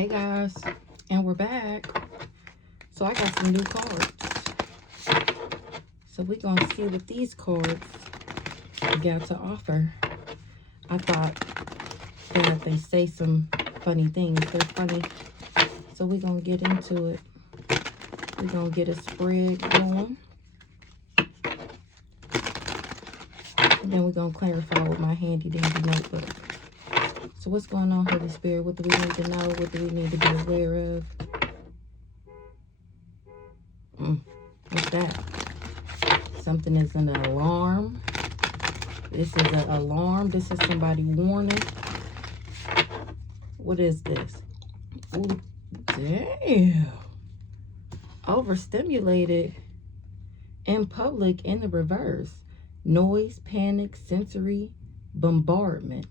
Hey guys, and we're back. So I got some new cards. So we're gonna see what these cards got to offer. I thought that they say some funny things. They're funny. So we're gonna get into it. We're gonna get a spread going. And then we're gonna clarify with my handy dandy notebook. So what's going on, Holy Spirit? What do we need to know? What do we need to be aware of? What's that? Something is an alarm. This is an alarm. This is somebody warning. What is this? Ooh, damn. Overstimulated in public in the reverse. Noise, panic, sensory bombardment.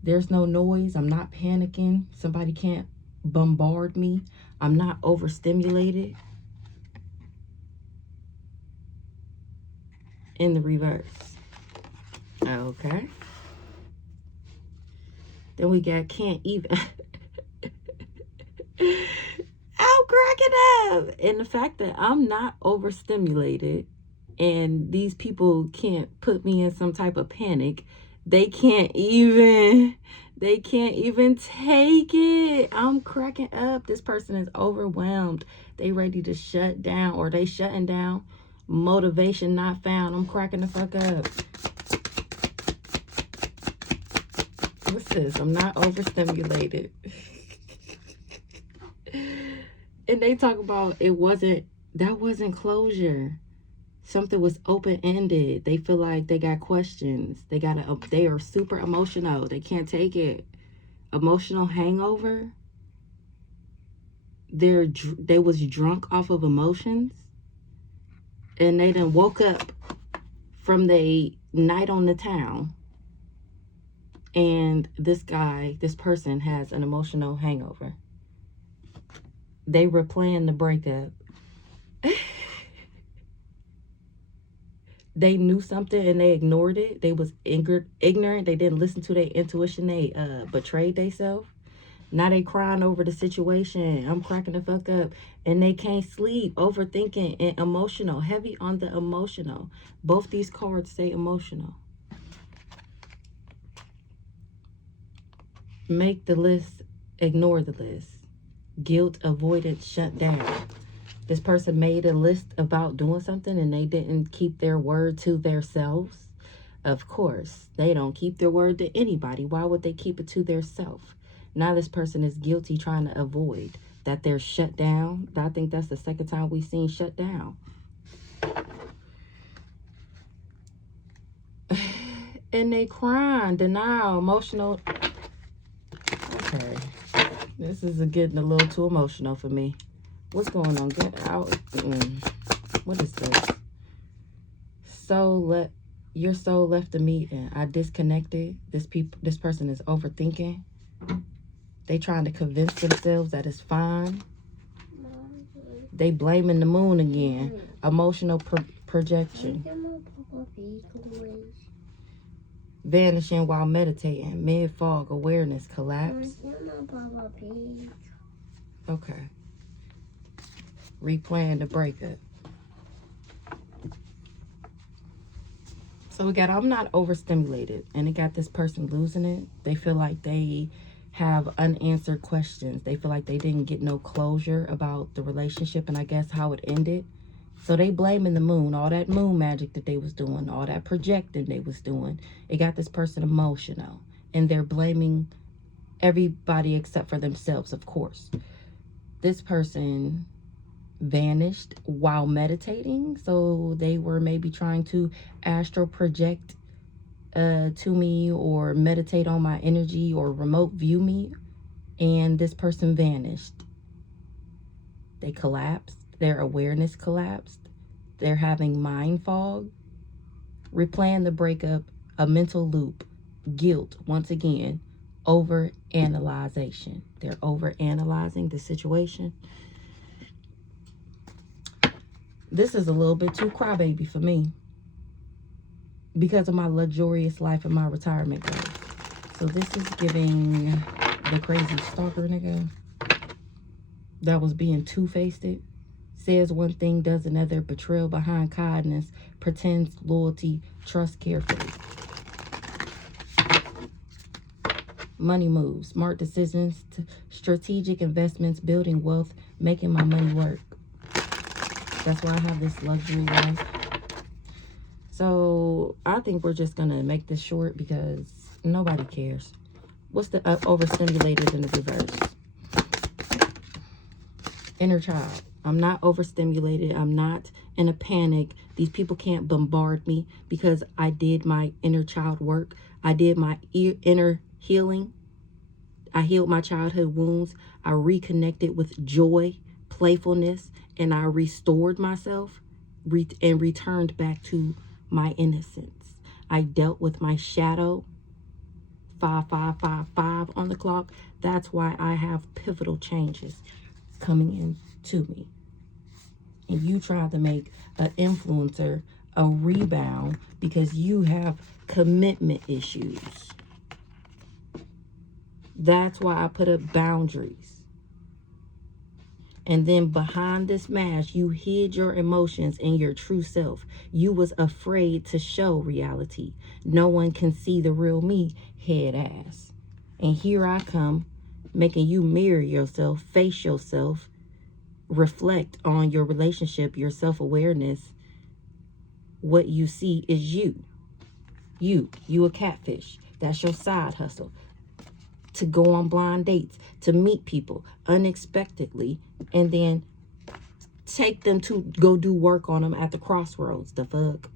There's no noise. I'm not panicking. Somebody can't bombard me. I'm not overstimulated. In the reverse. Okay. Then we got can't even. I'm cracking up. And the fact that I'm not overstimulated and these people can't put me in some type of panic. They can't even take it. I'm cracking up. This person is overwhelmed. They ready to shut down, or they shutting down. Motivation not found. I'm cracking the fuck up. What's this? I'm not overstimulated. And they talk about that wasn't closure. Something was open-ended. They feel like they got questions. They are super emotional. They can't take it. Emotional hangover. They was drunk off of emotions. And they done woke up from the night on the town. And this person has an emotional hangover. They were planning the breakup. They knew something and they ignored it. They was ignorant. They didn't listen to their intuition. They betrayed themselves. Now they crying over the situation. I'm cracking the fuck up. And they can't sleep. Overthinking and emotional. Heavy on the emotional. Both these cards say emotional. Make the list. Ignore the list. Guilt, avoidance, shut down. This person made a list about doing something and they didn't keep their word to themselves. Of course, they don't keep their word to anybody. Why would they keep it to themselves? Now this person is guilty, trying to avoid that they're shut down. I think that's the second time we've seen shut down. And they crying, denial, emotional. Okay. This is getting a little too emotional for me. What's going on? Get out. What is this? Your soul left the meeting. I disconnected. This person is overthinking. They trying to convince themselves that it's fine. They blaming the moon again. Emotional projection. Vanishing while meditating. Mid-fog awareness collapse. Okay. Replaying the breakup. So we got I'm not overstimulated, and it got this person losing it. They feel like they have unanswered questions. They feel like they didn't get no closure about the relationship and I guess how it ended. So they blaming the moon, all that moon magic that they was doing, all that projecting they was doing. It got this person emotional, and they're blaming everybody except for themselves, of course. This person vanished while meditating, so they were maybe trying to astral project to me or meditate on my energy or remote view me, and this person vanished. They collapsed. Their awareness collapsed. They're having mind fog. Replaying the breakup, a mental loop, guilt once again, over analyzation. They're over analyzing the situation. This is a little bit too crybaby for me because of my luxurious life and my retirement goals. So this is giving The crazy stalker nigga that was being two-faced. Says one thing, does another. Betrayal behind kindness. Pretends loyalty. Trust carefully. Money moves. Smart decisions. Strategic investments. Building wealth. Making my money work. That's why I have this luxury life. So I think we're just going to make this short because nobody cares. What's the overstimulated in the reverse? Inner child. I'm not overstimulated. I'm not in a panic. These people can't bombard me because I did my inner child work. I did my inner healing. I healed my childhood wounds. I reconnected with joy, playfulness, and I restored myself and returned back to my innocence. I dealt with my shadow. 5555 on the clock. That's why I have pivotal changes coming in to me. And you try to make an influencer a rebound because you have commitment issues. That's why I put up boundaries. And then behind this mask, you hid your emotions and your true self. You was afraid to show reality. No one can see the real me, head ass. And here I come, making you mirror yourself, face yourself, reflect on your relationship, your self-awareness. What you see is you. You a catfish. That's your side hustle. To go on blind dates, to meet people unexpectedly, and then take them to go do work on them at the crossroads. The fuck?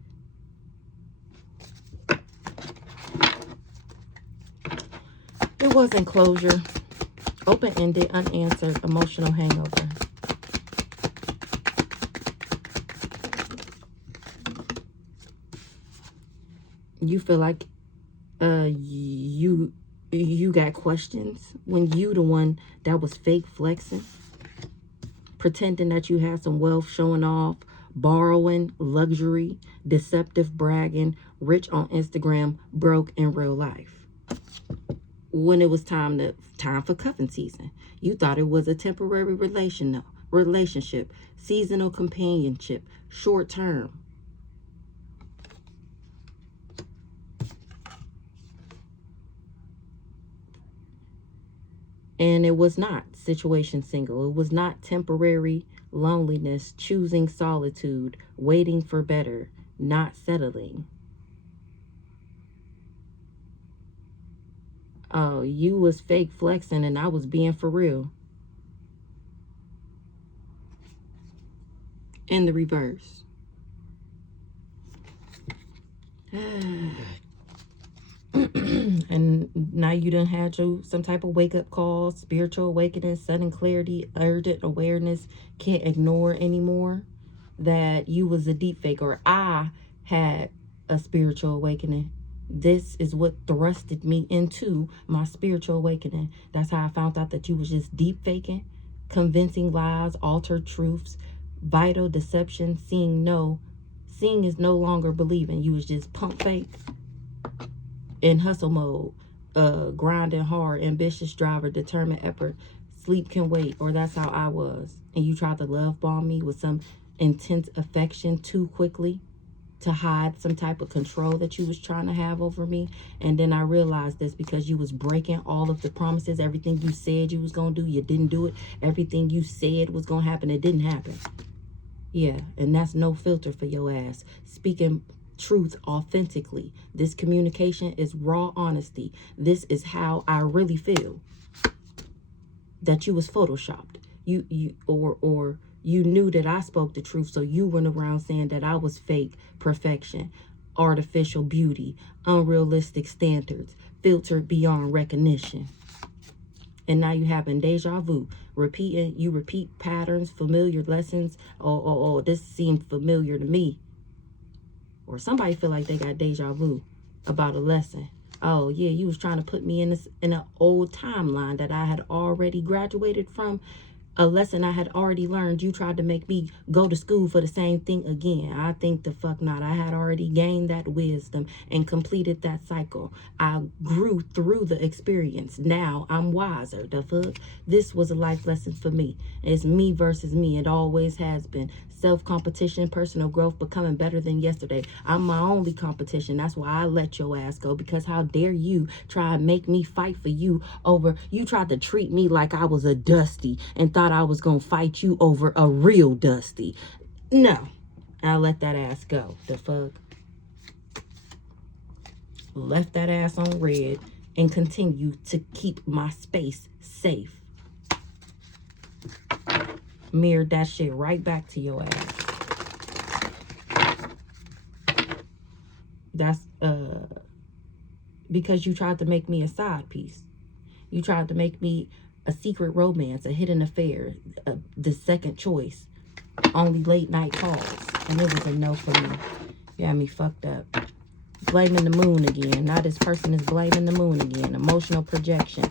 It wasn't closure. Open-ended, unanswered, emotional hangover. You feel like you got questions when you the one that was fake flexing, pretending that you had some wealth, showing off, borrowing, luxury, deceptive bragging, rich on Instagram, broke in real life. When it was time for cuffing season, you thought it was a temporary relationship, seasonal companionship, short term. And it was not situation single. It was not temporary loneliness, choosing solitude, waiting for better, not settling. Oh, you was fake flexing and I was being for real. In the reverse. And now you done had some type of wake-up call, spiritual awakening, sudden clarity, urgent awareness, can't ignore anymore that you was a deep fake, or I had a spiritual awakening. This is what thrusted me into my spiritual awakening. That's how I found out that you was just deep faking, convincing lies, altered truths, vital deception, seeing is no longer believing. You was just pump fake. In hustle mode, grinding hard, ambitious driver, determined effort, sleep can wait, or that's how I was. And you tried to love bomb me with some intense affection too quickly to hide some type of control that you was trying to have over me. And then I realized this because you was breaking all of the promises. Everything you said you was going to do, you didn't do it. Everything you said was going to happen, it didn't happen. Yeah, and that's no filter for your ass. Speaking truth authentically. This communication is raw honesty. This is how I really feel. That you was photoshopped. You knew that I spoke the truth, so you went around saying that I was fake perfection, artificial beauty, unrealistic standards, filtered beyond recognition. And now you having deja vu, you repeat patterns, familiar lessons. Oh, this seemed familiar to me. Or somebody feel like they got deja vu about a lesson. Oh, yeah, you was trying to put me in an old timeline that I had already graduated from. A lesson I had already learned. You tried to make me go to school for the same thing again. I think the fuck not. I had already gained that wisdom and completed that cycle. I grew through the experience. Now I'm wiser. The fuck? This was a life lesson for me. It's me versus me. It always has been. Self-competition, personal growth, becoming better than yesterday. I'm my only competition. That's why I let your ass go. Because how dare you try and make me fight for you over, you tried to treat me like I was a Dusty and thought I was going to fight you over a real Dusty. No. I let that ass go. The fuck? Left that ass on red and continue to keep my space safe. Mirrored that shit right back to your ass. That's because you tried to make me a side piece. You tried to make me a secret romance, a hidden affair, the second choice, only late night calls, and it was a no for me. You had me fucked up. Blaming the moon again. Now this person is blaming the moon again. Emotional projection.